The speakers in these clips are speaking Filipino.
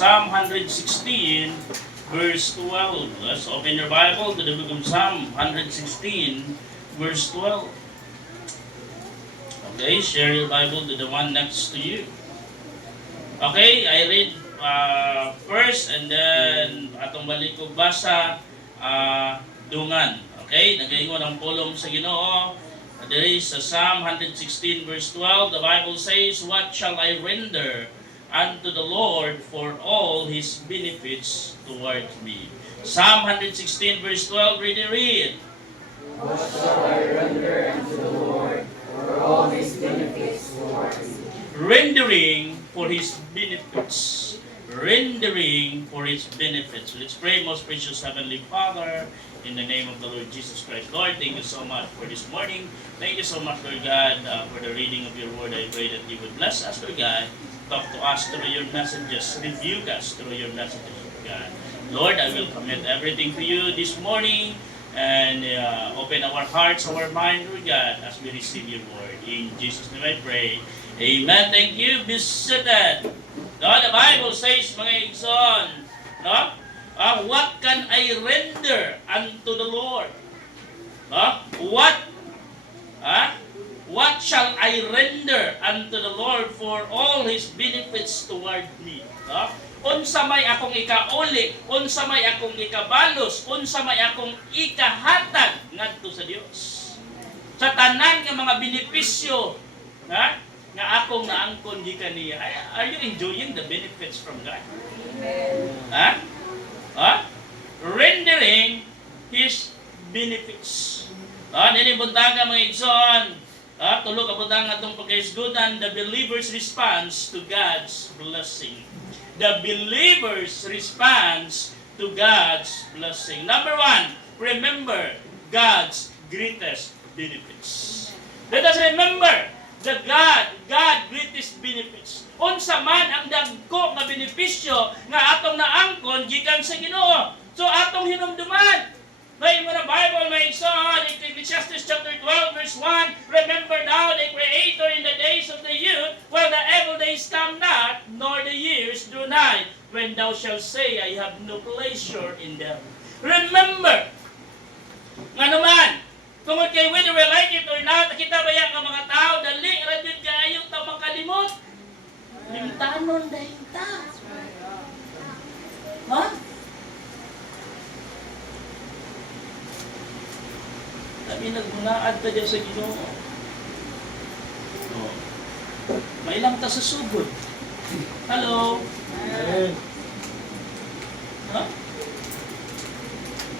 Psalm 116, verse 12. Let's open your Bible to the book of Psalm 116, verse 12. Okay, share your Bible to the one next to you. Okay, I read first and then atong balik ko basa dungan. Okay, nagaingon ang pulong sa Ginoo. There is Psalm 116 verse 12. The Bible says, "What shall I render unto the Lord for all His benefits towards me?" Psalm 116 verse 12, read. What shall I render unto the Lord for all His benefits towards me? Rendering for His benefits. Rendering for His benefits. Let's pray, most precious Heavenly Father, in the name of the Lord Jesus Christ. Lord, thank you so much for this morning. Thank you so much, Lord God, for the reading of your word. I pray that you would bless us, Lord God. Talk to us through your messages. Rebuke us through your messages, Lord God. Lord, I will commit everything to you this morning and open our hearts, our mind, Lord God, as we receive your word. In Jesus' name I pray. Amen. Thank you. Be seated. No, the Bible says, mga igsoon, no? What can I render unto the Lord? No? What shall I render unto the Lord for all His benefits toward me? No? Unsa may akong ikauli, unsa may akong ikabalos, unsa may akong ikahatag ngadto sa Dios. Sa tanan nga mga benepisyo, nga akong naangkon gikan niya. Are you enjoying the benefits from God? Amen. Rendering His benefits. Nini buntaga mga igsoon. Tulog ka buntaga itong pagkaisgudan, the believer's response to God's blessing. The believer's response to God's blessing. Number one, remember God's greatest benefits. Let us remember the God greatest benefits. Unsa man ang dagko nga benepisyo nga atong naangkon gikan sa Ginoo. So atong hinumduman. May mga Bible may igsoon, Ecclesiastes chapter 12 verse 1, "Remember thou the Creator in the days of the youth, while the evil days come not, nor the years draw nigh, when thou shalt say, I have no pleasure in them." Remember, nga naman, kung kay whether we like it or not, kita ba yan nga mga tao, dali, radyo kayo, ta makalimot. Limtanon dahil ta. Ha? Kami nagmunaad ta dyan sa Ginoo. Oh. May lang ta sa sugod. Hello? Ha?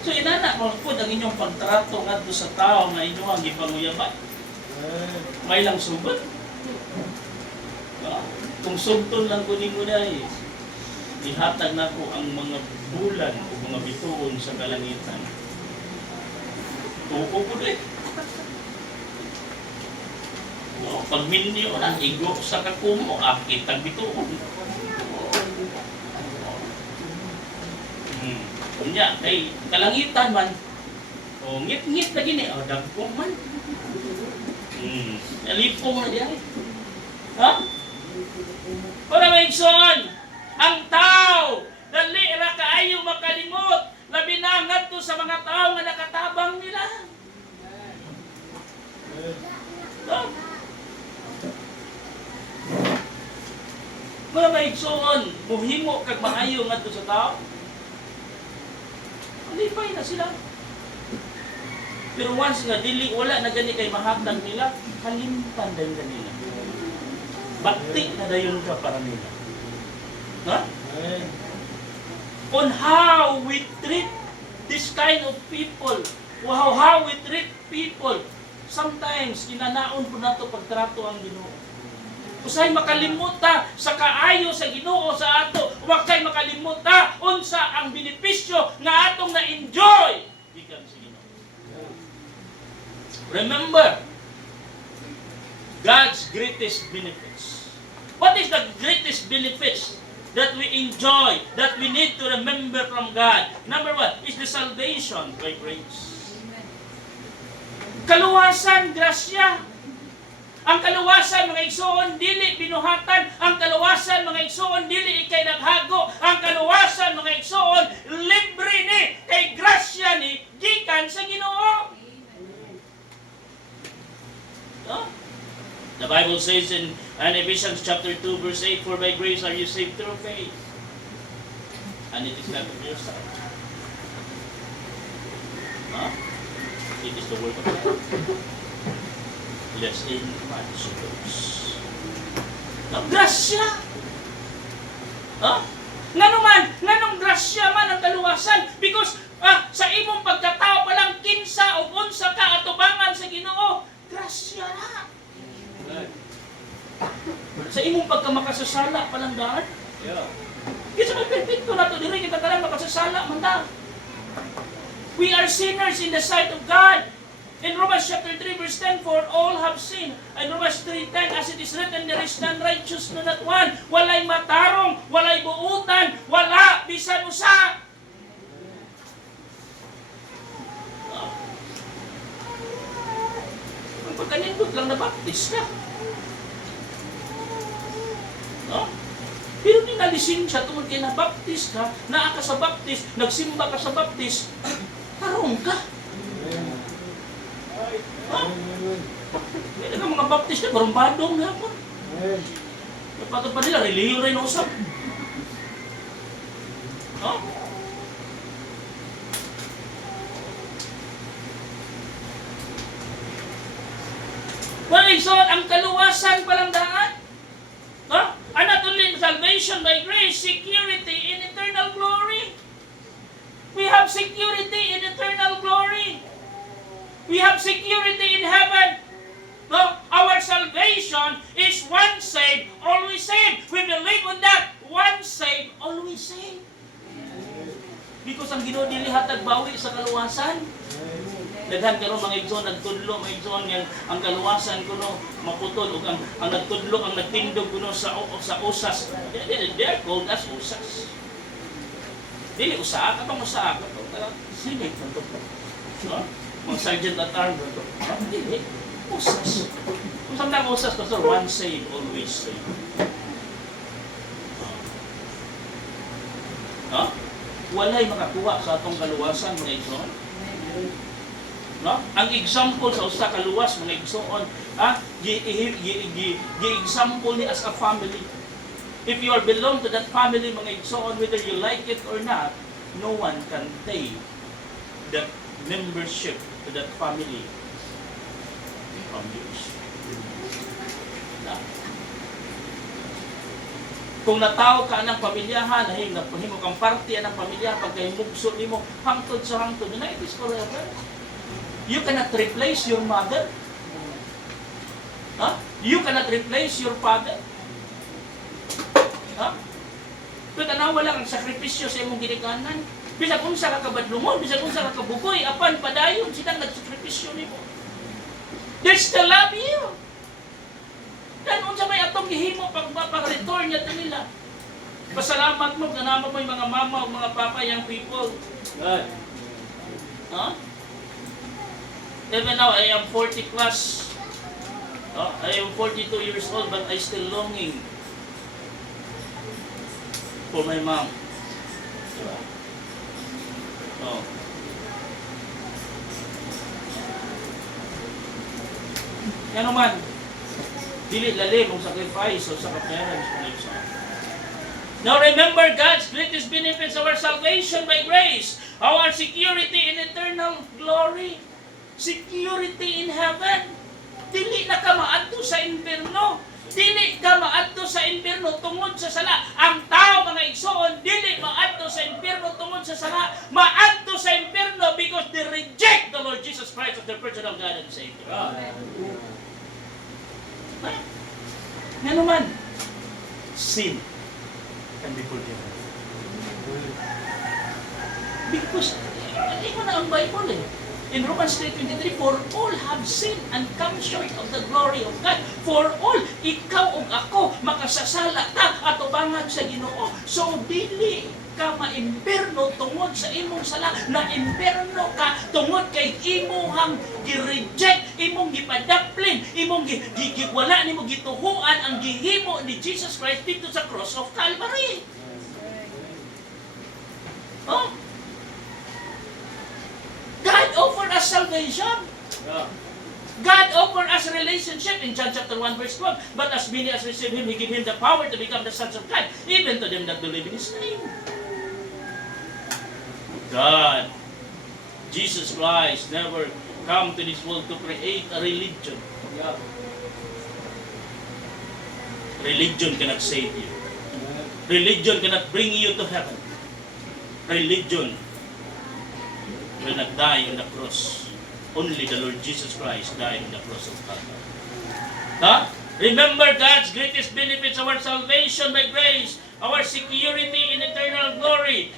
So inana mo po ang inyong pagtrato ngadto sa tao nga inyo ang gipanguyaban. May lang sugod. Kung sugton lang ko nimo dai, ihatag nako ang mga bulan o mga bituon sa kalangitan. Tuko ko dai. No, pag minyo na igo sa kakumo, kitag bituon. Kunya, kay kalangitan man, ngit-ngit na gini, dagpong man. Nalipong na diyan. Ha? Para maigsoon, ang tao, dali ra kaayo makalimot, labi na ngadto sa mga tao nga nakatabang nila. Para maigsoon, muhimo kag maayo ngadto sa tao. Alipay na sila. Pero once nga dili wala na gani kay mahatag nila, halimpan din kanila. Batik na dayon ka para nila. Ha? On how we treat this kind of people, how we treat people, sometimes inanaon po nato pagtrato ang Ginoo. Usay makalimot ta sa kaayo sa Ginoo sa ato, wakay makalimot ta unsa ang benepisyo nga atong na-enjoy gikan sa Ginoo. Remember God's greatest benefits. What is the greatest benefits that we enjoy, that we need to remember from God? Number one is the salvation by grace. Kaluwasan, grasya. Ang kaluwasan, mga igsoon, dili binuhatan. Ang kaluwasan, mga igsoon, dili ikay naghago. Ang Bible says in Ephesians chapter 2 verse 8, "For by grace are you saved through faith, and it is not of yourself." Huh? It is the work of God. Lest any man should boast. Ang grasya! Huh? Nganong grasya man ang kaluwasan? Because sa imong pagkatao pa lang kinsa o unsa ka atubangan sa Ginoo, grasya na. Sa imong pagkamakasasala pa lang daan. Kinsa may perfecto na to diri kita tanan makasasala man ta. We are sinners in the sight of God. In Romans chapter 3 verse 10, "For all have sinned." In Romans 3:10, "As it is written, there is none righteous, no not one." Walay matarong, walay buutan, wala bisan usa. Ang pagkanindot lang na baptist ka. No? Pero di nalisin siya tungkol kay na baptist ka, naa ka sa baptist, nagsimba ka sa baptist, tarong ka. Kaya nga mga baptist na, barumbadong na po. Napatod pa nila, relihiyo rin usap. Well, exalt ang kaluwasan palang daan. And not only salvation by grace, security in eternal glory. We have security in eternal glory. We have security in heaven. Our salvation is one saved, always saved. We believe on that. One saved, always saved. Because ang Ginoo dili hatag bawi sa kaluwasan. Daghan karon mga igsoon nagtudlo, mga igsoon nga ang kaluwasan kuno maputol ug ang nagtudlo ang nagtindog kuno sa usas. They are called as usas. Dili usa katong usa katong sinig kanto. Mga sergeant at armed ito. Hindi. Usas. Kung saan na usas, Pastor, one save, always save. Walay makakuha sa atong kaluwasan, mga igsoon. Ang example sa usa kaluwas, mga igsoon, gi-example ni as a family. If you are belong to that family, mga igsoon, whether you like it or not, no one can take that membership to that family from yours. Kung nataw ka ng pamilyahan, nahimo kang parte ng pamilya, pagkahimugso nimo hangtod sa hangtod, na it is forever. You cannot replace your mother. You cannot replace your father. Pero tanawa lang ang sakripisyo sa imong ginikanan. Bisag unsa ka kabadlungon, bisag unsa ka kabugoy, apan padayon silang nagsakripisyo nimo. They still love you. Dan unsa may atong gihimo pag-return niya to nila. Pasalamat mo kanamo mo yung mga mama o mga papa, young people. God. Even now I am 40 plus. I am 42 years old, but I still longing for my mom. Diba? Yan naman, dili lalim ang sacrifice o sa parents mo nito. Now remember God's greatest benefits of our salvation by grace, our security in eternal glory, security in heaven. Dili na ka maadto sa impierno. Dili ka maadto sa impierno tungod sa sala. Ang tao, mga igsoon, dili maadto sa impierno tungod sa sala. Maadto sa impierno because they reject the Lord Jesus Christ as their personal God and Savior. Nga naman, sin can be forgiven. Because, hindi mo na ang Bible eh. In Romans 3:23, for all have sinned and come short of the glory of God. For all, ikaw ug ako, makasasala ta atubangan sa Ginoo. So, dili ka maimperno tungod sa imong sala. Na-imperno ka tungod kay imuhang gi-reject, imong gipadaplin, imong wala nimo gituhuan ang gihimo ni Jesus Christ dito sa cross of Calvary. God offered us salvation. God offered us a relationship in John chapter 1 verse 12. But as many as receive Him, He gave Him the power to become the sons of God, even to them that believe in His name. God, Jesus Christ never come to this world to create a religion. Yeah. Religion cannot save you. Religion cannot bring you to heaven. Religion will not die on the cross. Only the Lord Jesus Christ died on the cross of Calvary. Huh? Remember God's greatest benefits, our salvation by grace, our security in eternal glory.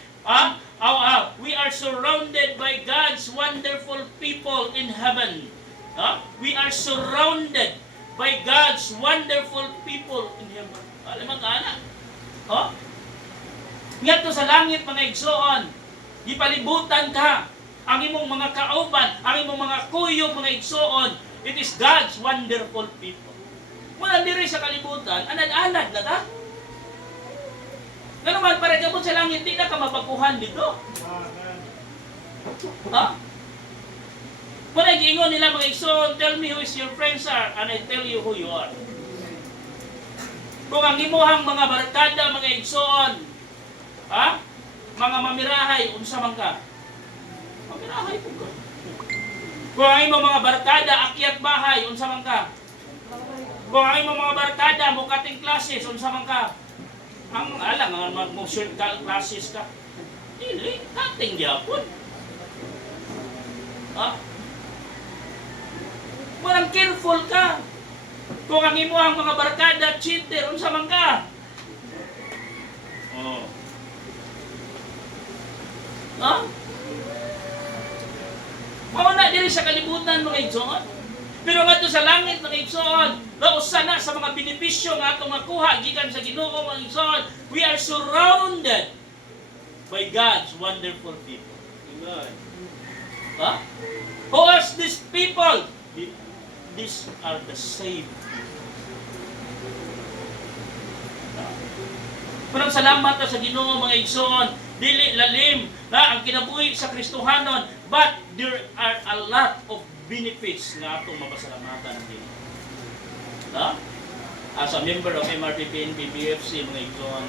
We are surrounded by God's wonderful people in heaven. We are surrounded by God's wonderful people in heaven. Alam mo ka Nga to sa langit mga igsoon, gipalibutan ka, ang imong mga kauban, ang imong mga kuyog mga igsoon, it is God's wonderful people. Mula diri sa kalibutan, anad-anad na ta. Nga naman, para gabot sa langit, di na ka mapagkuhan dito. Muna giingon nila mga igsoon, tell me who is your friends are, and I tell you who you are. Kung ang imuhang mga barkada, mga igsoon, mga mamirahay, unsa man ka? Mamirahay po ka. Kung ang imong mga barkada, akyat bahay, unsa man ka? Kung ang imong mga barkada, mukating classes, unsa man ka? Ang alang, mag-short classes ka. Dili, kating gyapon. Walang careful ka. Kung ang imo ang mga barkada, cheater, unsa man ka? Mauna diri sa kalibutan mga igsoon. Pero ngadto sa langit mga igsoon, lausa na sa mga benepisyo nga atong makuha gikan sa Ginoo mga igsoon, we are surrounded by God's wonderful people. Amen. Who are these people? These are the saved people. Parang salamat sa Ginoo mga igsoon, dili lalim ang kinabuhi sa Kristohanon, but there are a lot of benefits nga atong mapasalamatan din. As a member of MRPP BFC mga igsoon,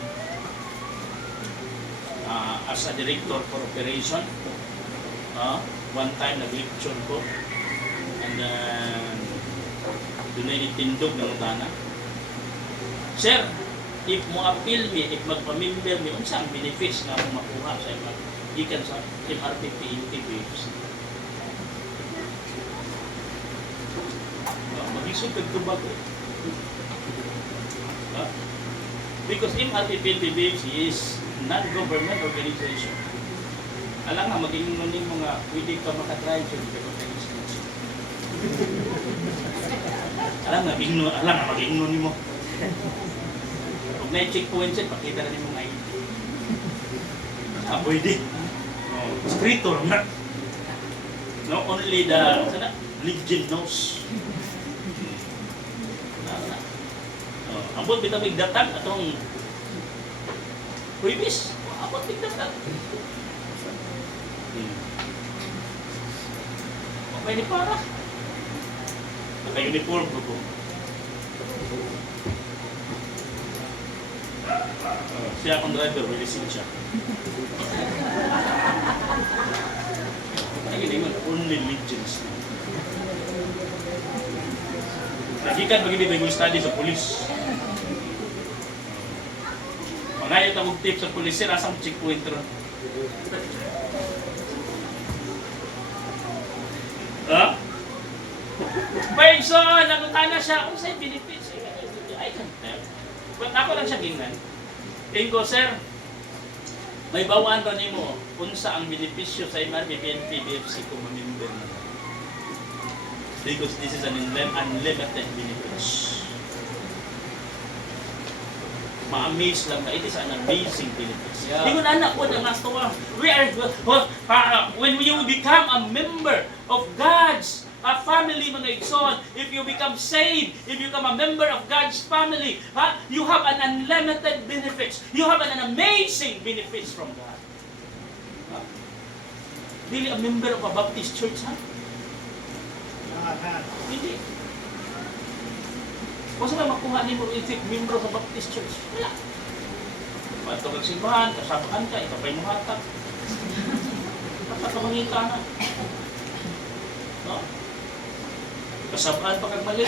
as a director for operation, one time nag-lecture ko, and doon ay nitindog ng utana. Sir, if mo appeal me, if magpa-member me, unsa ang benefits nga akong makuha sa gikan sa MRPP BFC? Mag-isip kagtubag ko. Because MRPP is non-government organization. Alam nga, mag-ingon ni mga pwede ka makatry sa organization. Alam nga, mag-ingon ni mo. Kung may checkpoint siya, pakita na ni mo ngayon. Pwede. Escritor na. No, only the legend knows. Ambot bitaw migdatag atong huibis. Ambot migdatag. May ni para. Naka-uniform ko. Siya akong driver, may lisensya. Ay, hindi mo, only legends. Nagikan pag hindi tayo study sa polis. Mangayon akong tip sa polis, sir, asang checkpoint ron. Pag so, nagutana siya, kung sa'yo benefits, I can't tell. But ako lang siya gingnan. Tingin ko, sir, may bawaan ron mo, unsa ang benepisyo sa MRPP BFC kung mamimber na. Because this is an unlimited benefits. Ma-amaze lang na, it is an amazing benefits. Hindi ko na anak ko na nga we are, when you become a member of God's family, mga igsoon, if you become saved, if you become a member of God's family, you have an unlimited benefits. You have an amazing benefits from God. Really a member of a Baptist church, ha? Hindi. Kung saan makuha ni mo isip membro sa Baptist Church? Wala. Pato kang simbahan, kasabaan ka, ikaw pa'y muhatag. Dapat ka mangita na. No? Kasabaan pa kang mali.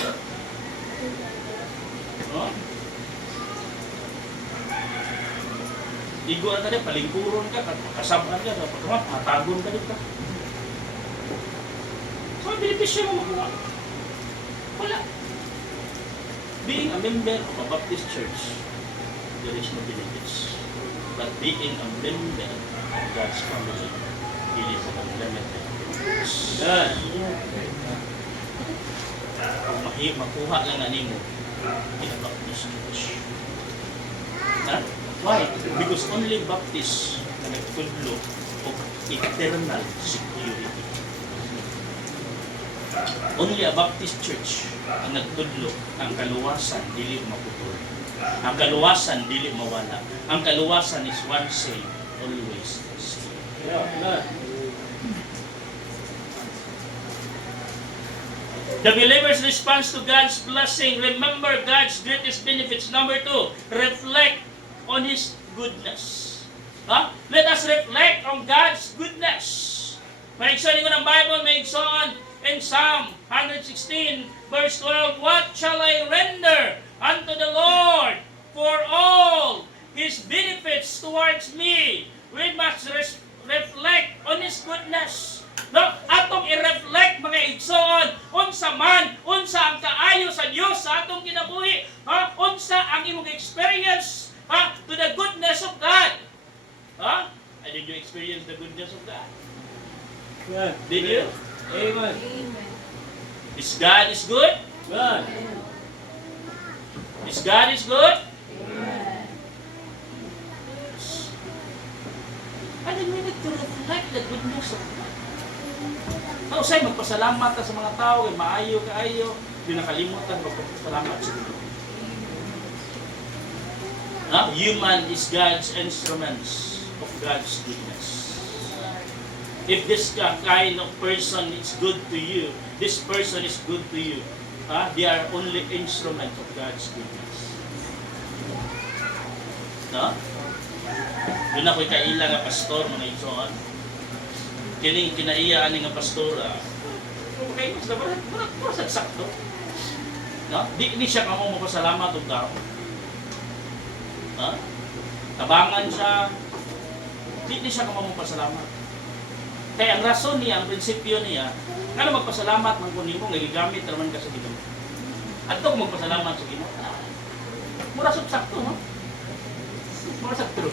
No? Igo na tayo, palingkuron ka, kasabaan ka, hatagon ka dito. So, ang benepisyo mo makuha. Wala. Being a member of a Baptist church, there is no benefits. But being a member of God's family, it is an unlimited benefits. Kung makuha lang na nimo in a Baptist church. Why? Because only Baptist na nagtudlo of eternal security. Only a Baptist church ang nagtudlo ang kaluwasan dili maputol. Ang kaluwasan dili mawala. Ang kaluwasan is one same, always same. The believer's response to God's blessing, remember God's greatest benefits. Number 2, reflect on His goodness. Let us reflect on God's goodness. Maigsoon ko ng Bible, maigsoon in Psalm 116, verse 12, what shall I render unto the Lord for all His benefits towards me? We must reflect on His goodness. No, atong i-reflect mga igsoon unsa man, unsa ang kaayo sa Dios sa atong kinabuhi, unsa ang imong experience to the goodness of God. Did you experience the goodness of God? Good. Did you? Amen. Is God is good? Good. Is God is good? And then we need to reflect the goodness of God. Say, magpasalamat ka sa mga tao, maayo kaayo, di nakalimutan magpasalamat sa Diyos. Human is God's instruments of God's goodness. If this kind of person is good to you, this person is good to you, they are only instrument of God's goodness. No? Doon ako'y kaila nga pastor, mga igsoon. Kining kinaiya ani nga pastor, okay, mas dapat sakto. No? Di siya kamo mapasalamat og tao. Tabangan siya, di siya kamo mapasalamat. Kaya ang rason niya, ang prinsipyo niya, nga magpasalamat man kun nimo nga gigamit naman ka sa Ginoo. Adto ko magpasalamat sa Ginoo. Mura sakto, no? Mura sakto.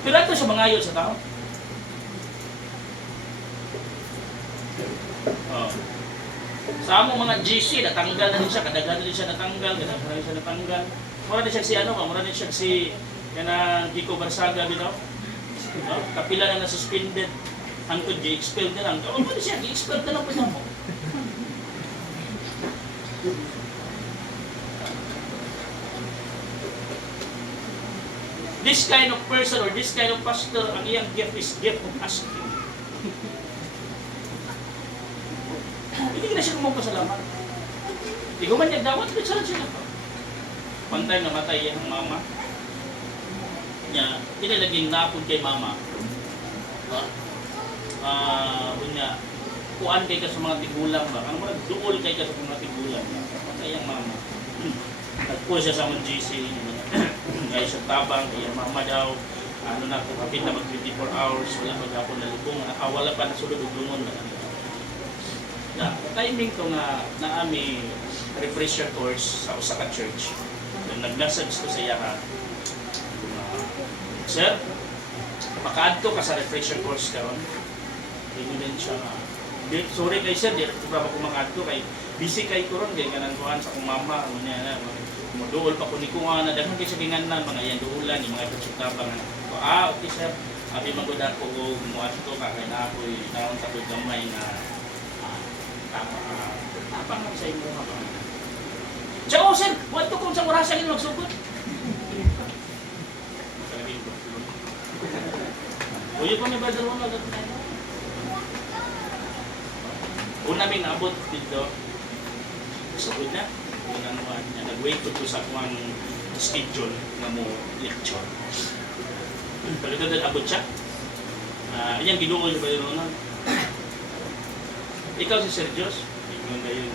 Pero ito siya mangayo sa tao. Sa among mga GC, natanggal na rin siya, kadaghan rin siya natanggal, kadaghan rin siya natanggal. Mura din siya si mura din siya si Kiko Barsaga, bitaw. Kapila na na-suspended. Hangtod, gi-expelled na lang. Mura din siya, gi-expelled na lang po mo. This kind of person or this kind of pastor, ang iyang gift is gift of asking. Hindi na siya kumapasalamat. Ikaw man niya dawat, bitsalan siya. One time namatay ang mama niya, tinalaging napod kay mama. Kuan kay ka sa mga tigulang ba? Ano mo duol kay ka sa mga tigulang ba? Patay ang mama. Nagpo siya sa mga GC. Ngay siya tabang, kaya mama daw, kapit na mag 24 hours, wala pa ako nalubong, wala pa nasulod og lungon ba na. Timing ko nga naami refresher course sa usa ka church. Nag-message ko sa iya sir, makaadto ka sa refresher course karon. Hindi siya sorry kay sir, di ko ba makaadto kay busy kay ko ron, kay kanang kuhan sa akong mama, muduol pa ko ni kuha na dahil kayo sa ginganan, mga yan duulan, yung mga ipagsutabang okay sir, abi magod ako o muwas ko, kakay na ako'y naon sa ko'y gamay na tapang ako sa inyo mga pa. Siya, sir, buwan to kung sa orasan yun magsugod. Uyo ko ni Brother Ronald at Una may naabot dito. Sagod na. Nag-wait ko sa akong schedule nga mo lecture. Pero ito din abot siya. Iyan, ginuol ba yun nun? Ikaw si Sir Diyos. Ikaw na yun.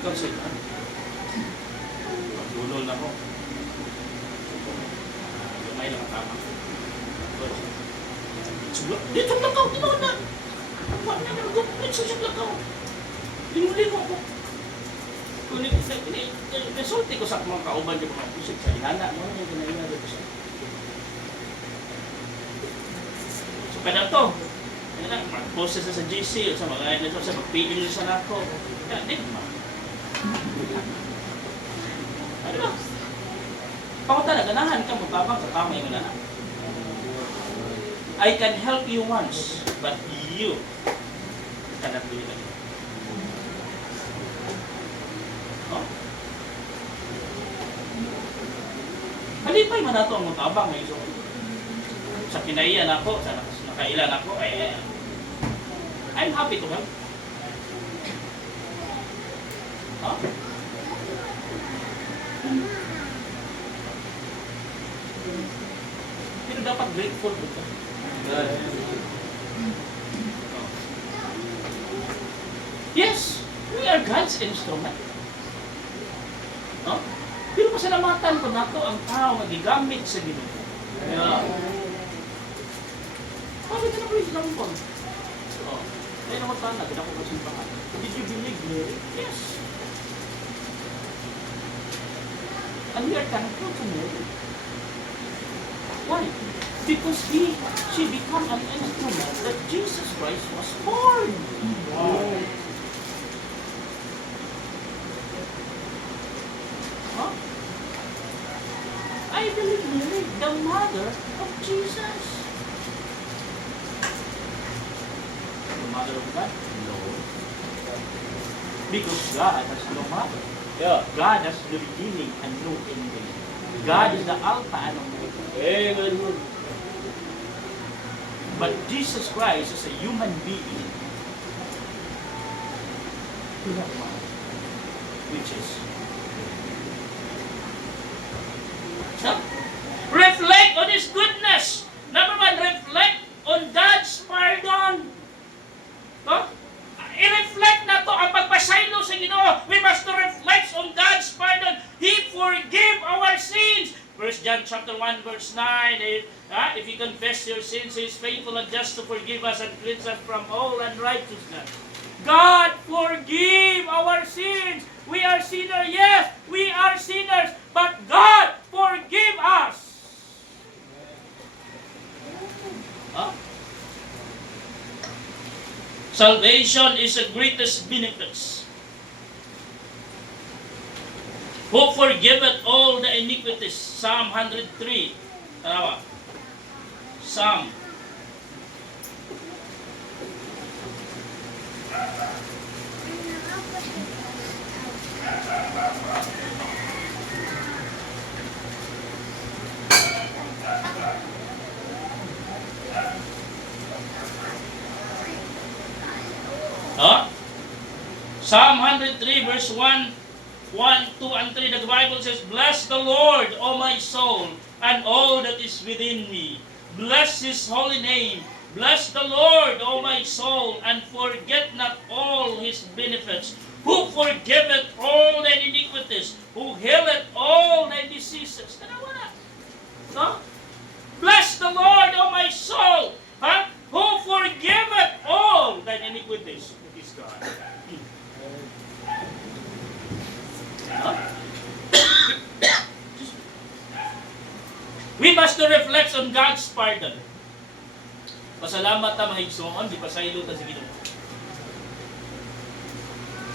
Ikaw si Ikaw. Pagdulol na ko. May lang tama. Sulat. Dito lang ako. Tinoon na. Wala na lang ako. Dito lang ako. Pinuli mo ako. Nasulti ko sa mga kauban yung mga pusik sa inana. Ano yung ginaina dito siya? So, kaya to. Yan lang, mag-post sa GC o sa mga ayun na sa mag-PM nyo sa nako. Yan, di ba? Ano ba? Pakunta na, ganahan ka, magtabang sa kamay mo na. I can help you once, but you cannot do it again. Halipay man nato ang mutabang ngayon. So, sa kinaiyan ako, sa nakailan ako, I'm happy to help. Huh? Pero dapat grateful ka. Yes, we are God's instrument. Huh? Pero pasalamatan ko nato ang tao nga gigamit sa Ginoo. Yeah. Bakit ka na praise lang po? Oh. Ay naman sana, ginako ko simbahan. Did you believe Mary? Yes. And we are thankful to Mary. Why? Because she became an instrument that Jesus Christ was born. Wow. Huh? I believe Mary, the mother of Jesus. The mother of God? No. Because God has no mother. Yeah. God has no beginning and no ending. God is the Alpha and Omega. Amen. But Jesus Christ is a human being. Which is reflect on His goodness. Number one, reflect on God's pardon. Huh? I-reflect na to ang pagpasaylo sa Ginoo. We must to reflect on God's pardon. He forgave our sins. 1 John chapter 1 verse 9. If you confess your sins, He is faithful and just to forgive us and cleanse us from all unrighteousness. God forgive our sins. We are sinners. Yes, we are sinners. But God forgive us. Huh? Salvation is the greatest benefits. Who forgiveth all the iniquities? Psalm 103. Tanawa. Psalm. Huh? Psalm 103 verse 1, 2 and 3, the Bible says, bless the Lord, O my soul, and all that is within me. Bless His holy name. Bless the Lord, O my soul, and forget not all His benefits. Who forgiveth all thine iniquities, who healeth all thy diseases. Tanawa na. No? Bless the Lord, O my soul, huh? Who forgiveth all thine iniquities. Is God. We must reflect on God's pardon. Pasalamat ta mahigsoon, di pasaylo ta sa Ginoo.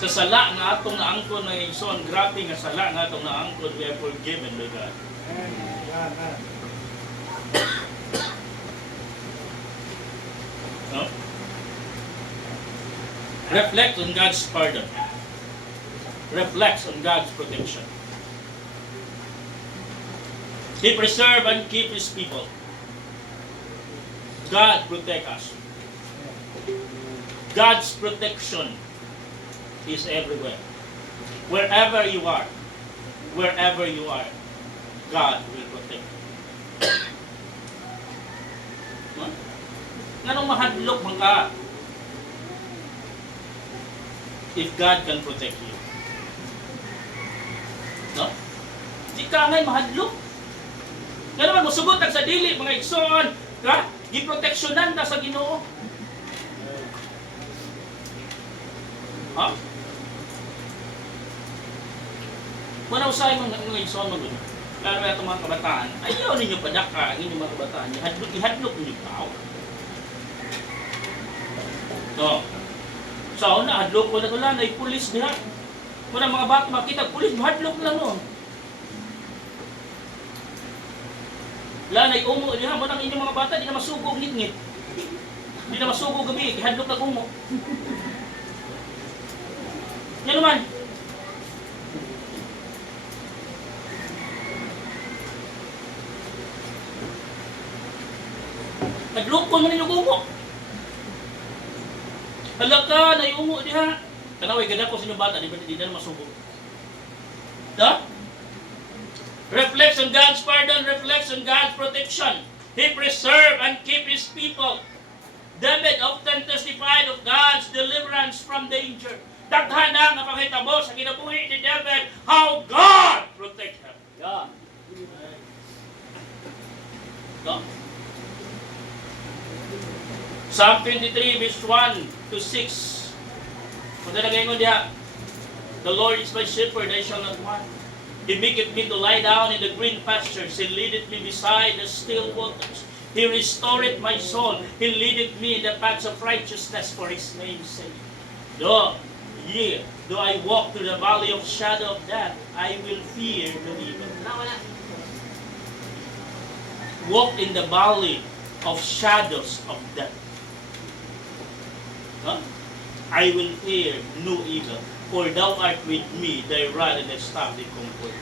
Sa sala nga atong naangkon na higsoon, grabe nga sala nga atong naangkon, we are forgiven by God. No? Reflect on God's pardon. Reflects on God's protection. He preserve and keep His people. God protect us. God's protection is everywhere. Wherever you are, God will protect you. Nga nung mahadlok man ka, if God can protect you. No? Di ka ngay mahadlok. Nga naman, musugot ang sa dili, mga igsoon, ka? Giproteksyonan ta sa Ginoo. Ha? Muna usay mga igsoon mo doon. Lalo na itong mga kabataan, ayaw ninyo padaka, ang inyong mga kabataan, ihadlok ninyo tao. So, sa una, hadlok ko na ito lang, ay pulis niya. Muna mga bata makita, pulis, hadlok lang nun. Lanay umo, diha mo nang inyong mga bata, di na masugog ngit-ngit. Di na masugog gabi, ihadlok na umo. Yan naman. Hadlok ko man inyong umo. Halaka, na umo diha. Tanaway, ganda ko sa inyong bata, di na masugog. Da? Reflects on God's pardon, reflects on God's protection. He preserved and keep His people. David often testified of God's deliverance from danger. Daghan na nga pakitabo sa kinabuhi ni David, how God protect him. Yeah. No? Psalm 23 verse 1 to 6. Kung talaga yung diha, the Lord is my shepherd, I shall not want. He maketh me to lie down in the green pastures. He leadeth me beside the still waters. He restoreth my soul. He leadeth me in the paths of righteousness for His name's sake. Though I walk through the valley of shadow of death, I will fear no evil. Walk in the valley of shadows of death. Huh? I will fear no evil. For thou art with me, thy rod and thy staff they comfort.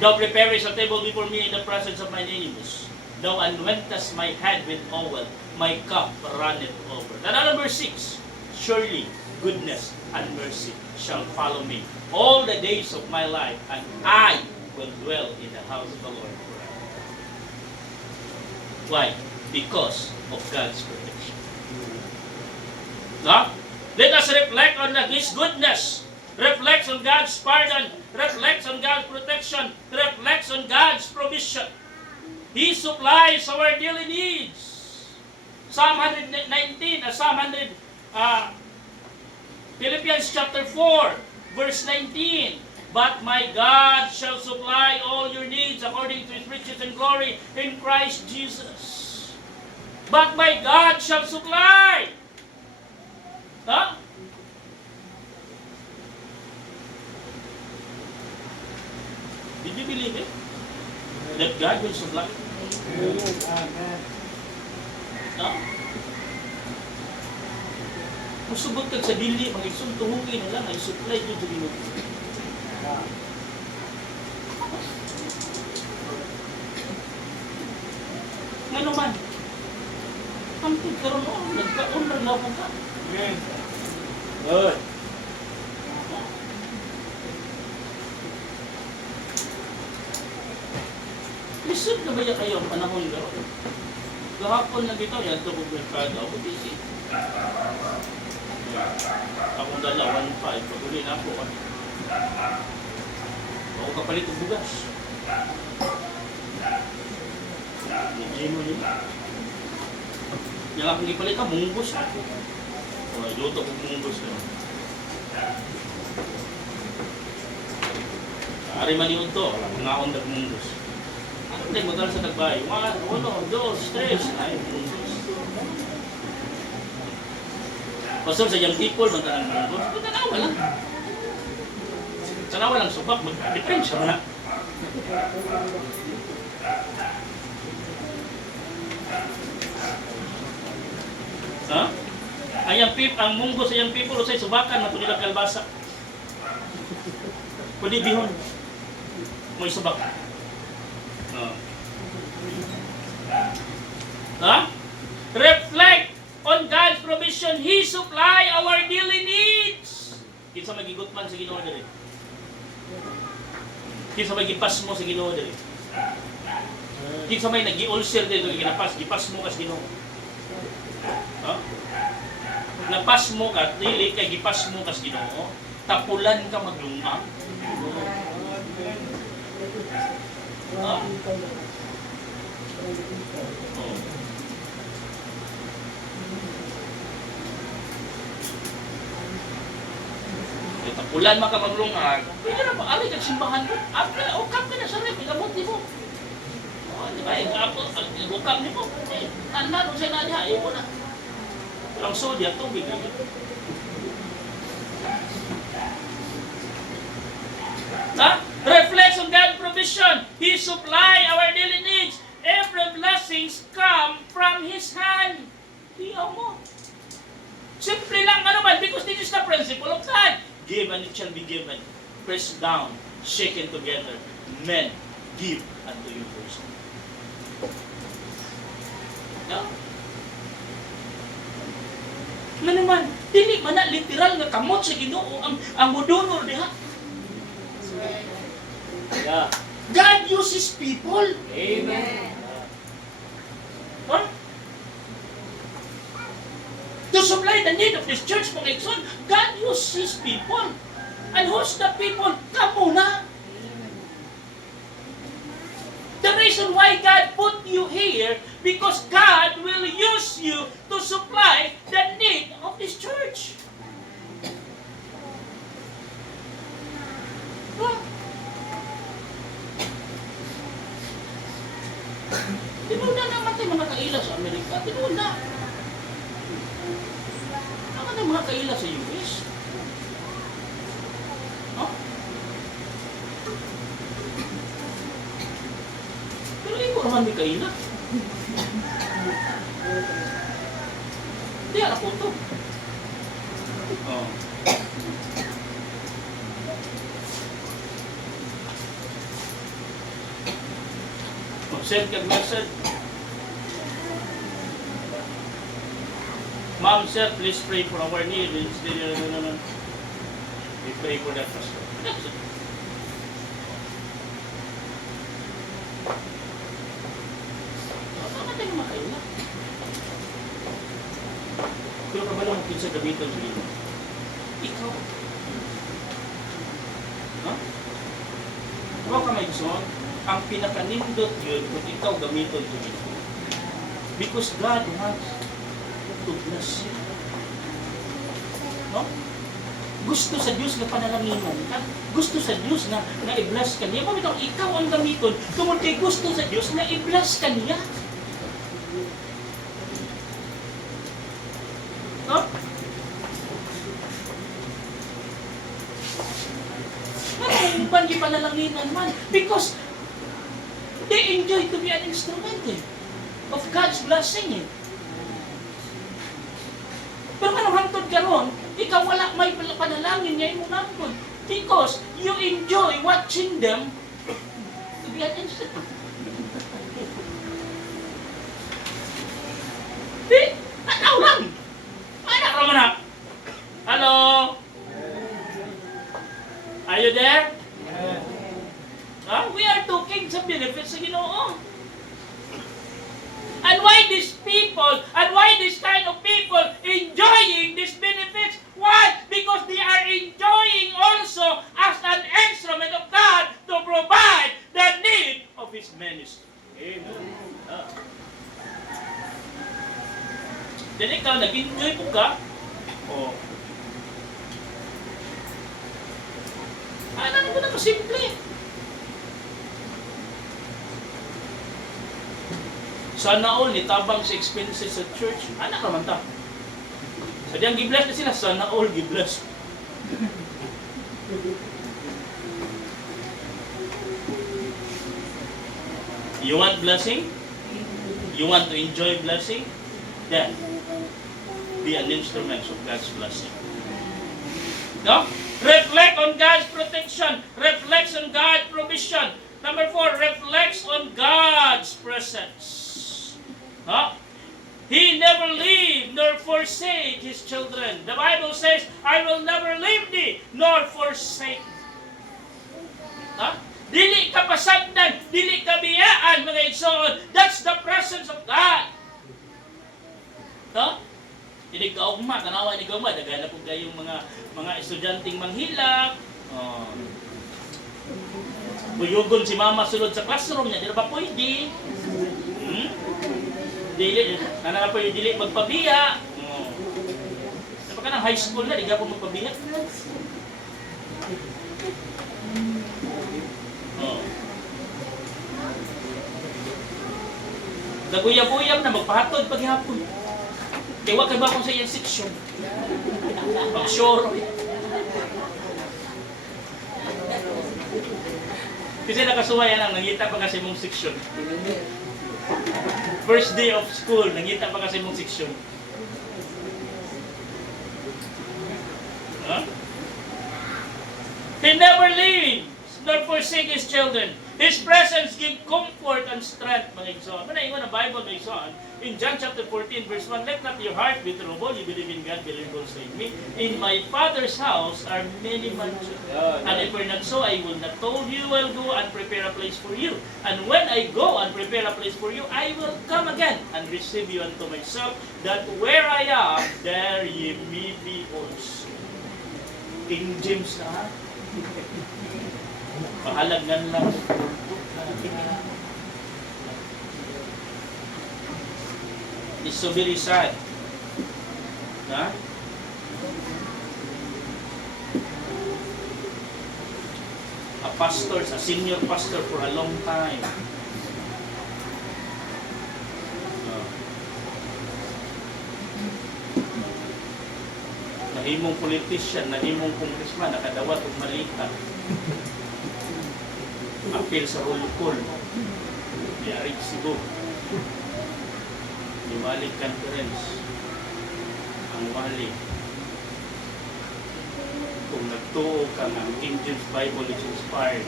Thou preparest a table before me in the presence of mine enemies. Thou anointest my head with oil, my cup runneth over. Another verse 6. Surely goodness and mercy shall follow me all the days of my life, and I will dwell in the house of the Lord forever. Why? Because of God's protection. No? Let us reflect on His goodness, reflects on God's pardon, reflects on God's protection, reflects on God's provision. He supplies our daily needs. Psalm 119, Philippians chapter 4, verse 19. But my God shall supply all your needs according to His riches and glory in Christ Jesus. But my God shall supply. Huh? Did you believe it? That God will supply? Huh? Musubot kag sa dili, mag-igsoon, tuhugin na lang, ay supply dito sa Ginoo. Nga naman, ang tigkaroon mo, nagkaon lang na ka. Good. Lisod na ba yan kayo ang panahon ko? Gahapon na dito, yan ito kong merkado. Ako busy. Akong dala, 1.5. Paguli na ako. Ako kapalit ng bugas. Hindi mo nila. Yang akong ipalit ka, munggos ako. O, luto ko munggos na. Ari man yun to, mga ondag munggos. Ano tayo magkala sa nagbay? 1, 2, 3, ay munggos. Pastor sa young people, magkala ng munggos. Tanawa lang. Tanawa lang subak, mag-depend siya na. Ha? Ang munggo sa young people, usay subakan, nato nila kalbasa. Pwede bihon. May subak. Ha? Reflect on God's provision. He supply our daily needs. Kinsa magigot man sa Ginoo diri? Kinsa magipas mo sa Ginoo diri? Kinsa may nagi-ulcer dito gipas mo kas Ginoo. Ha? Lapas mo ka, dili kay gipas mo kas Ginoo, tapulan ka maglungag. Ah. Oh. Tapulan man ka maglungag. Pwede na ba ali kag simbahan mo? Apre o kap ka na sa rep, igamot mo. Oh, di ba? Ukap ni mo. Tanda mo siya na diha, mo na. Ang sodya tubig na yun. Reflects on God's provision. He supply our daily needs. Every blessings come from His hand. Diyaw mo. Simple lang ano man, because this is the principle of God. Give and it shall be given. Pressed down, shaken together. Men, give unto you first. No? Nga naman, dili man na literal nga kamot sa Ginoo ang mudunor diha. Yeah. God uses people. Amen. Huh? To supply the need of this church, mga igsoon, God uses people. And who's the people? Kamu na. The reason why God put you here, because God will use you to supply the need of this church. Huh? Tinuna naman tayo mga kaila sa Amerika. Tinuna. Naman tayo mga kaila sa US. No? Pero ikaw naman may kaila. Hindi, anak ko ito. Oh. Mag-send kag message. Ma'am, sir, please pray for our needs. We pray for that pastor. That's it. Saan natin makaila? Pero ka ba lang kinsa gamitan sa iyo? Ikaw. Ha? Huwag ka may gusto. Ang pinakanindot yun kung ikaw gamiton sa iyo. Because God wants to bless you. No? Gusto sa Diyos na panalanginan ka. Gusto sa Diyos na i-bless ka niya. Kung ikaw ang gamiton, tungkol kay gusto sa Diyos na i-bless ka niya. No? Ano ba di panalanginan man? Because they enjoy to be an instrument of God's blessing. Pero kanang hangtod karon, ikaw wala may panalangin niya imong hangtod because you enjoy watching them to be an instrument. Di, tanaw lang. Anak raman na. Hello? Are you there? We are talking sa benefits sa Ginoo. And why these people, and why this kind of people enjoying these benefits? Why? Because they are enjoying also as an instrument of God to provide the need of His ministry. Amen. Then ikaw, nag-enjoy po ka? O. Ano mo na kasimple? Sana all nitabang sa expenses sa church. Anak naman ta. Sa diyang gibless na sila, sana all gibless. You want blessing? You want to enjoy blessing? Then, be an instrument of God's blessing. No? Reflect on God's protection. Reflects on God's provision. Number 4, reflects on God's presence. Huh? He never The Bible says, I will never leave thee nor forsake thee. Ha? Dili ka pasagdan, dili ka biyaan, mga igsoon. That's the presence of God. Ha? Dili ka ugma, tanawa ni ugma, dagana po kayong mga estudyanteng manghilak. Oh. Buyugon si mama sulod sa classroom niya, di ba pwede? Dili, nanana po yung dili magpabiya. Oh. Dapat ka ng high school na, di ka po magpabiya. Oh. Naguyab-uyab na, magpahatod paghihapon. Kaya wag ba kung sa iyang section? Pag-sure. Kasi nakasuwayan lang, nangita pa kasi mong section. First day of school, nangita pa kasi mong section. Huh? He never leaves nor forsake his children. His presence give comfort and strength, mga igsoon. Manaingon ang Bible, mga igsoon. In John chapter 14, verse 1, let not your heart be troubled. You believe in God, believe also in me. In my Father's house are many mansions. And if we're not so, I will not told you, I'll go and prepare a place for you. And when I go and prepare a place for you, I will come again and receive you unto myself, that where I am, there ye may be also. King James na, ha? Mahalagan lang. It's so very sad. Ha? A pastor, a senior pastor for a long time. Nahimong politician, nahimong congressman, nakadawat og malita. Apil sa ulukol. Yari Cebu. Iwalik conference. Ang wali. Kung nagtuo ka ng King James Bible is inspired,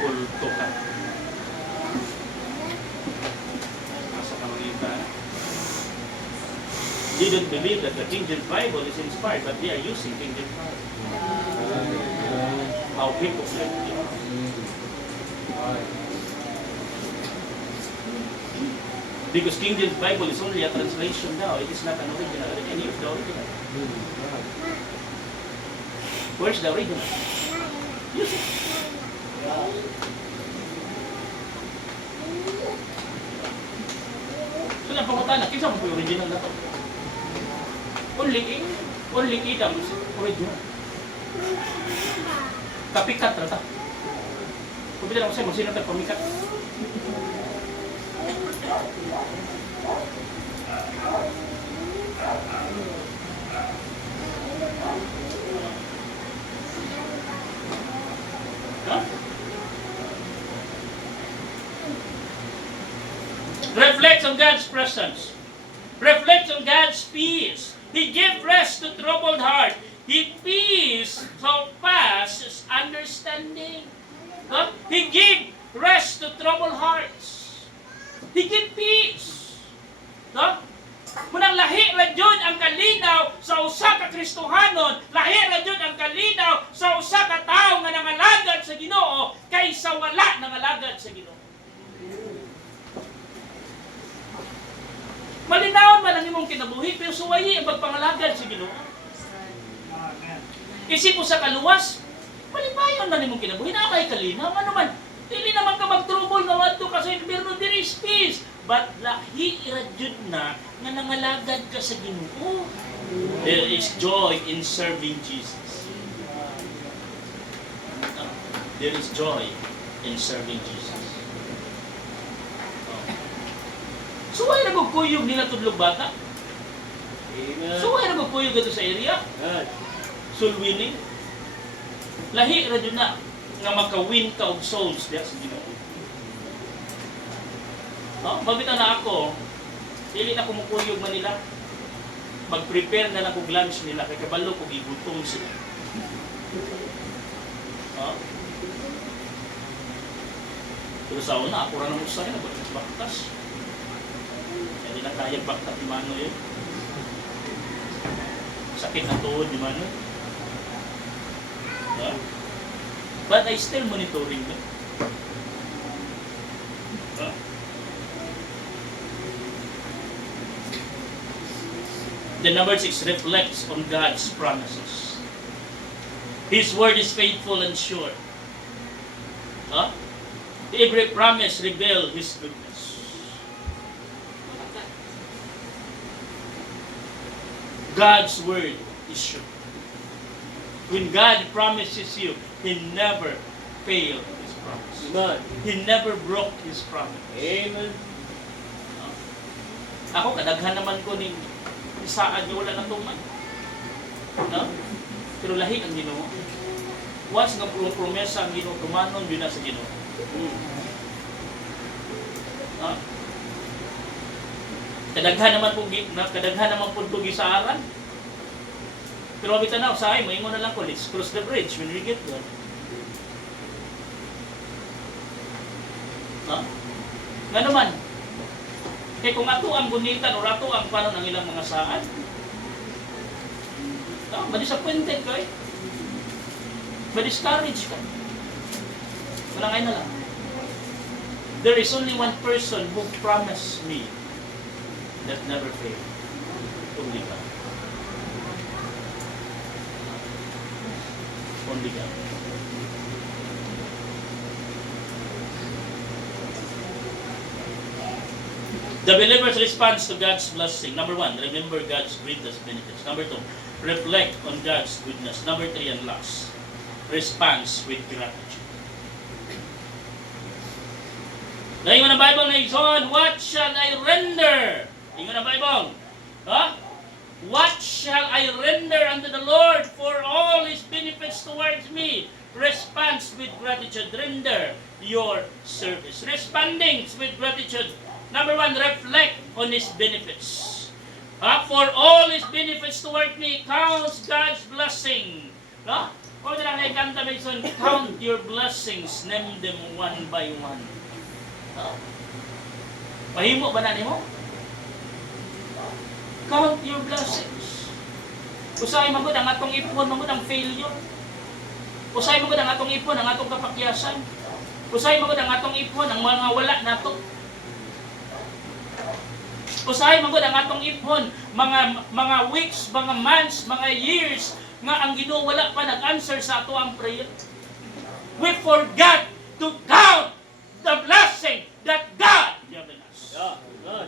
kulto ka. Asa ka manita? They don't believe that the King James Bible is inspired, but they are using King James Bible. How hypocrite they are. Because King James Bible is only a translation now, it is not an original. They can use the original. Where's the original? Use it. So na pangutan na, kinsa mo po yung original na to? Only Edom is original. Kapikat na ta. Kung bilang ko sa'yo, sino tayo pamikat? Huh? Reflect on God's presence. Reflect on God's peace. He gave rest to troubled heart. He peace surpasses understanding. Huh? He gave rest to troubled hearts. He gave peace. Huh? Munang lahi ra jud ang kalinaw sa usa ka Kristohanon, lahi ra jud ang kalinaw sa usa ka tawo nga nangalagad sa Ginoo kaysa wala nangalagad sa Ginoo. Malinawon man ang imong kinabuhi pero suwayi ang pagpangalagad sa Ginoo. Isip mo sa kaluwas, malipayon man imong kinabuhi na kay kalinaw ano man. Dili naman ka mag-trouble nga wadto kasi pero there is peace. But lahi ra jud na nga nangalagad ka sa Ginoo. There is joy in serving Jesus. There is joy in serving Jesus. So why na magkuyog nila tudlog bata? So why na magkuyog dito sa area? Soul winning. Lahi ra jud na nga maka-win ka og souls diha sa Ginoo. Mabita na ako, dili na kumukuyog man nila. Mag-prepare na lang kong lunch nila, kay kabalo kong igutom sila. Pero sa una, ako rin ang usay na baktas. Hindi na kaya baktas ni Mano yun. Sakit na tuhod, di man. But I still monitoring them. The number 6 reflects on God's promises. His word is faithful and sure. Every promise reveals His goodness. God's word is sure. When God promises you, He never failed His promise. Amen. He never broke His promise. Amen. Ako, kadaghan naman ko ni isaan niyo wala na tuman. No? Pero lahi ang Ginoo. Once nga promesa ang Ginoo, tumanon yun na sa Ginoo. No? Kadaghan naman po gisaaran. Pero mabita na, usahay mo, ingon na lang ko, let's cross the bridge when we get there. No? Nga naman, kung ato ang bunitan o ato ang paano ng ilang mga saan, ma-disappointed ka eh. Ma-discourage ka. Malangay na lang. There is only one person who promised me that never failed. Only God. Only God. The believer's response to God's blessing. Number 1, remember God's greatest benefits. Number 2, reflect on God's goodness. Number 3 and last, response with gratitude. Ingon ang Bible na John, what shall I render? Ingon ang Bible. What shall I render unto the Lord for all His benefits towards me? Response with gratitude. Render your service. Responding with gratitude. Number 1, reflect on His benefits. For all His benefits toward me, count God's blessing. Kung na lang naikanta Mason, count your blessings, name them one by one. Pahimo ba na nimo? Count your blessings. Usahay magod ang atong ipon, magod ang failure. Usahay magod ang atong ipon, ang atong kapakyasan. Usahay magod ang atong ipon, ang mga wala nato. Usahay magod ang atong ipon, mga weeks, mga months, mga years nga ang Ginoo wala pa nag-answer sa ato ang prayer. We forgot to count the blessing that God given us. Amen.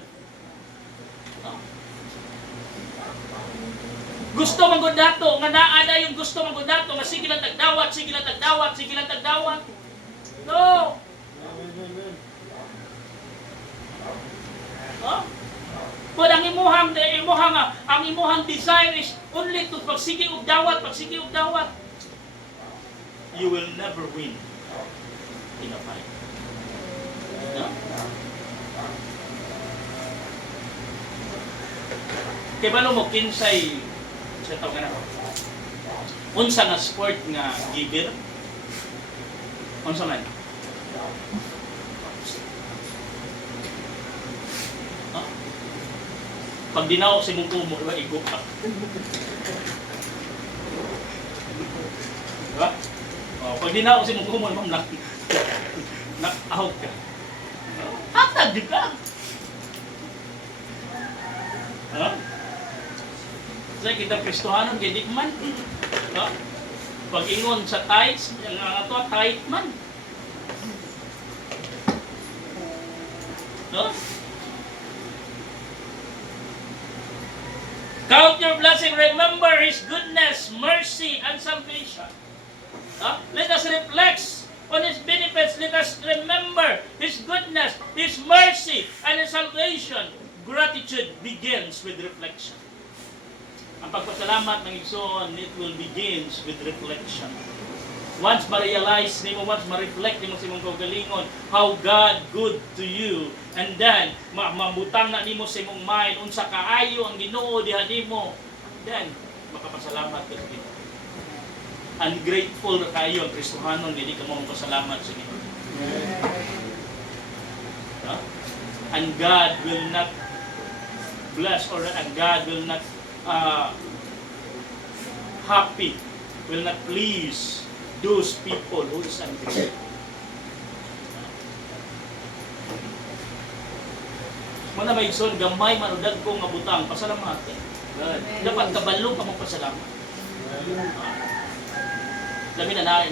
Gusto man gud nato nga naa na yung gusto man gud nato nga sige lang tagdawat, sige lang tagdawat, sige lang tagdawat. No. But ang imuhang desire is only to pagsige og dawat, pagsige og dawat. You will never win in a fight. No? Kaya ba mo kinsay sa tawag na unsa nga sport nga giver? Unsa man? Pag dinaw si mong kumo, diba, igok ka. Diba? Pag dinaw si mong kumo, knock-out ka. Atag di ka. Kasi kita Kristohanon, gidik man. Pag ingon sa tithes, ang ato, tithe man. No? Count your blessing. Remember His goodness, mercy, and salvation. Let us reflect on His benefits. Let us remember His goodness, His mercy, and His salvation. Gratitude begins with reflection. Ang pagpasalamat ng igsoon, it will begins with reflection. Once ma-realize nimo, once ma-reflect nimo sa imong kaugalingon, how God good to you, and then mabutang na nimo sa imong mind unsa kaayo ang Ginoo diha nimo, then makapasalamat ka sa Ginoo. Ungrateful kayo ang Kristohanon, dili ka mo pasalamat sa Ginoo. And God will not bless, or and God will not happy, will not please those people who is angry. Mana may igsoon, gamay manudag ko nga butang, pasalamatan. Good. Dapat kabalo ka magpasalamat. Labi na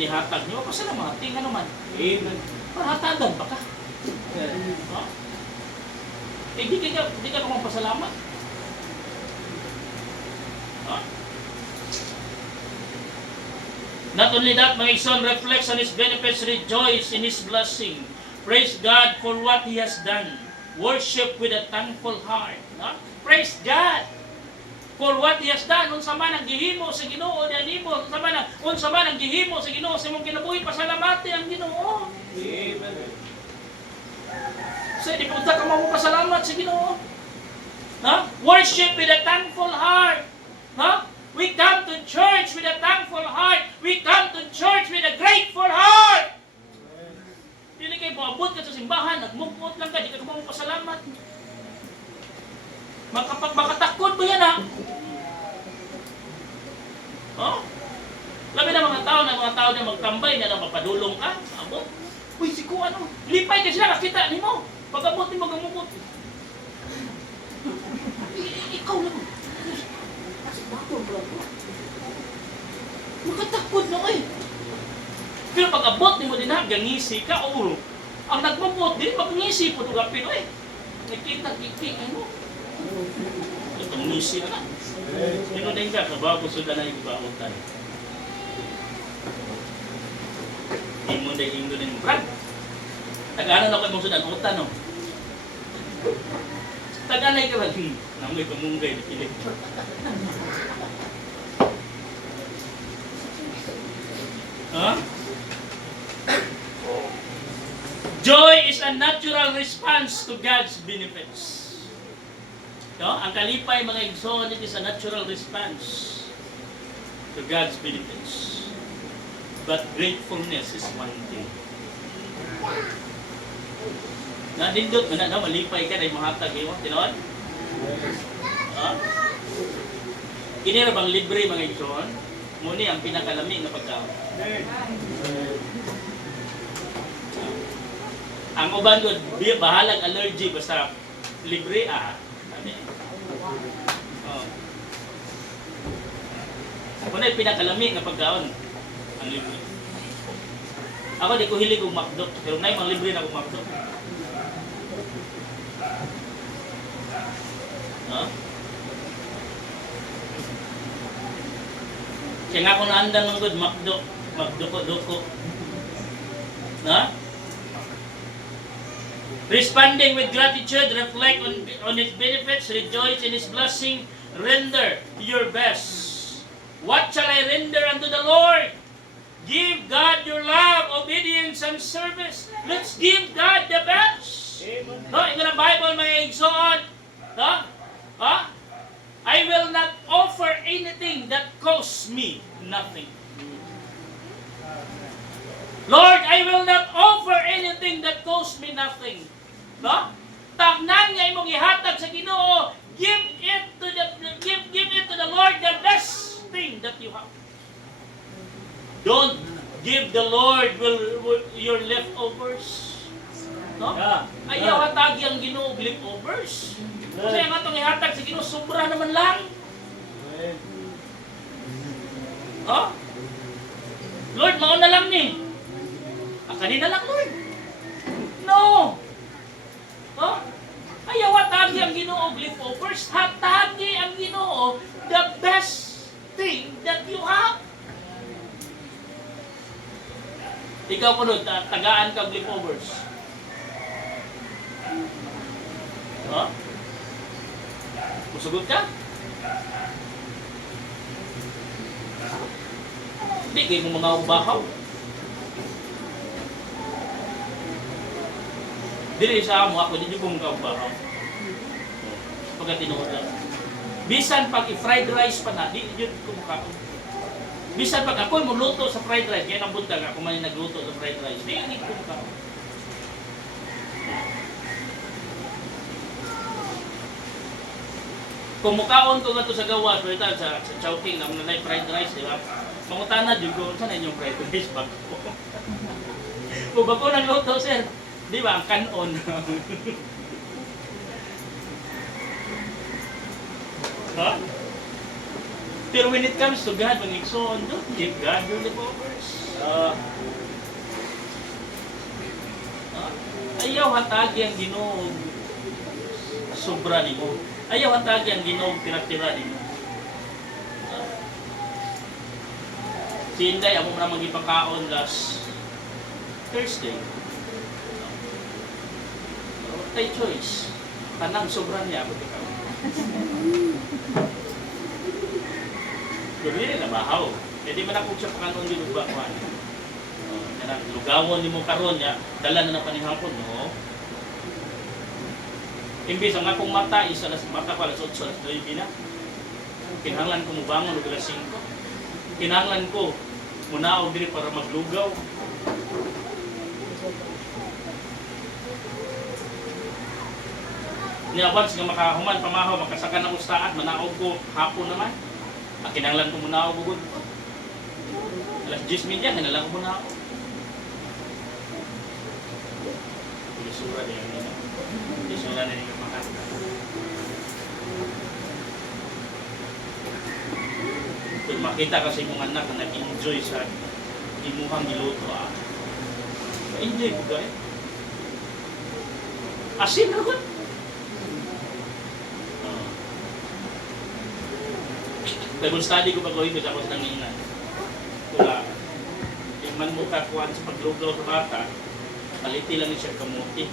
nihatag niyo, pasalamatan, nga naman. Amen. Paratagan pa ka. Good. Ha? Eh, di ka magpasalamat. Ha? Not only that, mga igsoon, reflects on His benefits, rejoice in His blessing. Praise God for what He has done. Worship with a thankful heart. No? Praise God for what He has done. Unsa man ang gihimo sa Ginoo ni animo, unsa man ang gihimo sa Ginoo sa imong kinabuhi, pasalamati ang Ginoo. Amen. So di punta ka mo pasalamat sa Ginoo. No? Worship with a thankful heart. No? We come to church with a thankful heart. We come to church with a grateful heart. Dili kay moabot ka sa simbahan, nagmukot lang ka, di ka magpasalamat. Makatakot mo yan, ha? Oh? Labi na mga tao na magtambay na mapadulong ka. Abot. Uy, si ko ano? Lipay ka sila, nakita ni mo. Pag-abot ni mo, gamukot. Ikaw lang. Kasi bakit, bro? Makatakot na eh. Pero pag abot ni mo din ha, gangisi ka, o ang nagmamot din, magngisi po ito gapin, eh. Nakita, kiki, ano? Ito, ngisi na. Sino din ka, kabago suda na yung ibautan. Imo na yung din mo, Brad. Taga-ano na kayo mong sudan, utan, no? Taga-anay ka ba? Namoy pamunggay, nakilig. Ha? Joy is a natural response to God's benefits. No? Ang kalipay, mga igsoon, it is a natural response to God's benefits. But gratefulness is one thing. Nadindot mo na, no? Malipay ka na yung mahatag mo. Tinoon? Kinira bang libre, mga igsoon? Muni ang pinakalamig na pagkaon. Ang uban doon, bahalang allergy, basta libre Sabi. Muna yung pinakalamig na pagkaon. Ang libre. Ako di ko hilig kong McDo, pero na yung mga libre na kong McDo. Kaya nga kung naandang ng good, McDo-ko. Responding with gratitude, reflect on His benefits, rejoice in His blessing, render your best. What shall I render unto the Lord? Give God your love, obedience, and service. Let's give God the best. No, ito na Bible, mga igsoon. I will not offer anything that costs me nothing. Lord, I will not offer anything that costs me nothing. No? Tagnan nga imong ihatag sa Ginoo, give it to the Lord, the best thing that you have. Don't give the Lord your leftovers. No? Ayaw hatagi ang Ginoo leftovers. Kasi ang atong ihatag sa Ginoo sobra naman lang. Lord, mauna lang ni. Kanina lang, Lord. No. Ayaw hatagi ang Ginoo leftovers. Hatagi ang Ginoo the best thing that you have. Ikaw po doon, tagaan ka leftovers. Musugot ka? Hindi kayo mo mga ubahaw. Dili sa amo ako, hindi ko mga ubahaw. Pagka tinuod lang. Bisan pag i-fried rice pa na, di yun ko mukha ko. Bisan pag ako mo luto sa fried rice, kaya nang buntag ako man nagluto sa fried rice, di yun ko mukha ko. Kung mukaon ko nga to sa gawas, pwede sa Chowking, naman na fried rice, di ba? Mangutana, di ko, saan yung fried rice bago? Kung bago nagluto, sir, di ba, ang kanon. Ha? Pero when it comes to God, when igsoon, don't give God your leftovers. Ayaw hatagi ang Ginoo sobra nimo. Ayaw hatagi ang Ginoo tira-tira nimo. Si Inday, amo na magipakaon last Thursday. Tay choice. Tanang sobra niya ako ikaw. Dili na bahaw. Di man ako siya pakanon di ba kuan. Lugawon nimo karon ya, dala na panihapon no. Imbis ang akong mata isa las mata para sa 8 na. Kinahanglan ko mubangon og alas 5. Kinahanglan ko munaog diri para maglugaw. Niya once nga makahuman pamahaw makasaka na ustaad manaog ko hapon naman. Kinahanglan ko munaog ugod. Alas 10 kinahanglan ko munaog. Isura niya nila. Isura niya yung makata. Kung makita kasi mong anak na nag-enjoy sa imuhang niluto enjoy ko guys. Asin ako. Bible study ko pa gawin ko sa ako sa nanginan. Wala. Yung man mo kakuhan sa paglugaw sa bata, paliti lang siya kamuti.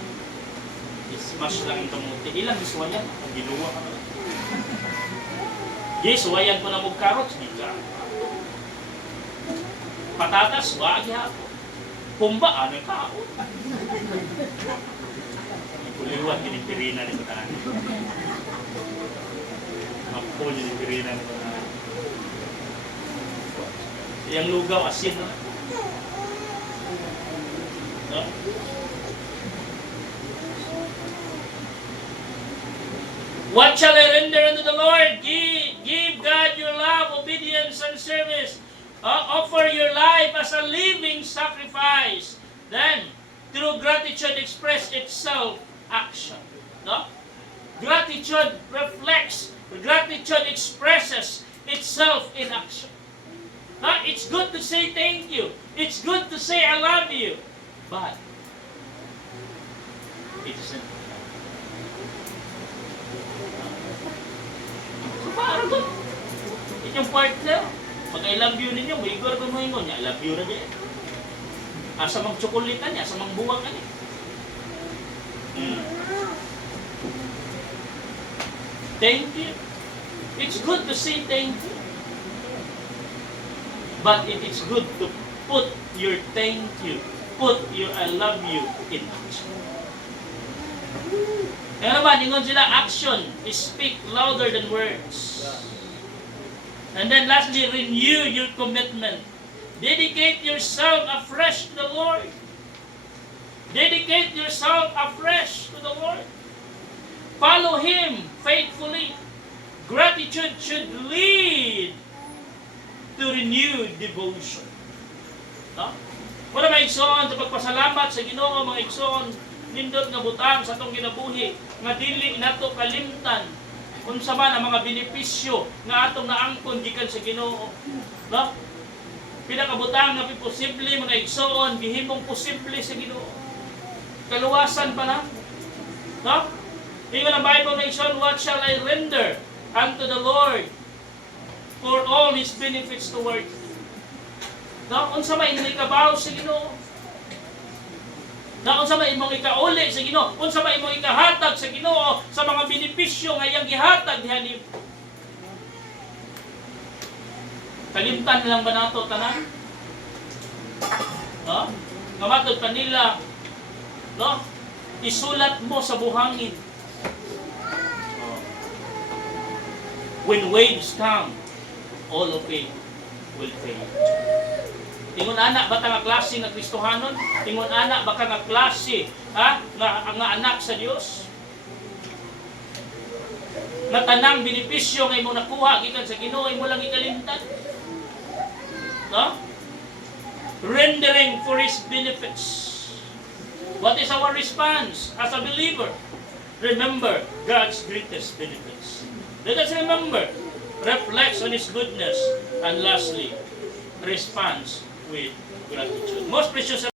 I-smash lang yung kamuti. Ilang iswayan? Ang ginuwa ka na. Yes, suwayan ko na mong carrots. Hindi patatas, wagi ako. Pumba, ano yung kao? Kuliwan, kinipirina ni Patahan. Mapul, kinipirina ni Patahan. Yang lugaw, asin na. No? What shall I render unto the Lord? Give God your love, obedience, and service. Offer your life as a living sacrifice. Then, through gratitude, express itself action. No? Gratitude reflects, gratitude expresses itself in action. No? It's good to say thank you. It's good to say I love you. But, it isn't. So, parang good. Inyong partner, pag I love you ninyo, may igor ko mo ingon niya, I love you na niya. Asa mang tsokolita niya, asa mang buwang ka niya. Thank you. It's good to say thank you. But it is good to put your thank you, put your I love you in action. Kaya naman, ingon sila, action is speak louder than words. And then lastly, renew your commitment. Dedicate yourself afresh to the Lord. Dedicate yourself afresh to the Lord. Follow Him faithfully. Gratitude should lead to renewed devotion. No? Kung na may igsoon sa pagpasalamat sa Ginoo, mga igsoon, nindot nga butang sa itong kinabuhi, nga dili nato kalimtan, unsa man ang mga benepisyo nga atong naangkon gikan sa Ginoo. No? Pinakabutang nga posible mga igsoon, gihimong posible sa Ginoo. Kaluwasan pa lang. No? Ingon ang Bible na igsoon, what shall I render unto the Lord for all His benefits toward you? No? Unsa may inikabaw sa Ginoo? Na unsa may imong ikauli sa Ginoo, unsa may imong ikahatag sa Ginoo sa mga benepisyo nga iyang gihatag diha ni kalimtan lang ba nato tanan? No? Nga matod pa nila, no? Isulat mo sa buhangin. When waves come, all of it will fade. Tingon anak ba nga klase nga Kristohanon? Tingon anak ba nga klase nga anak sa Dios? nga tanang benepisyo nga imong nakuha gikan sa Ginoo imo lang ikalimtan. No? Rendering for His benefits. What is our response as a believer? Remember God's greatest benefits. Let us remember, reflects on His goodness, and lastly, responds with gratitude. Most precious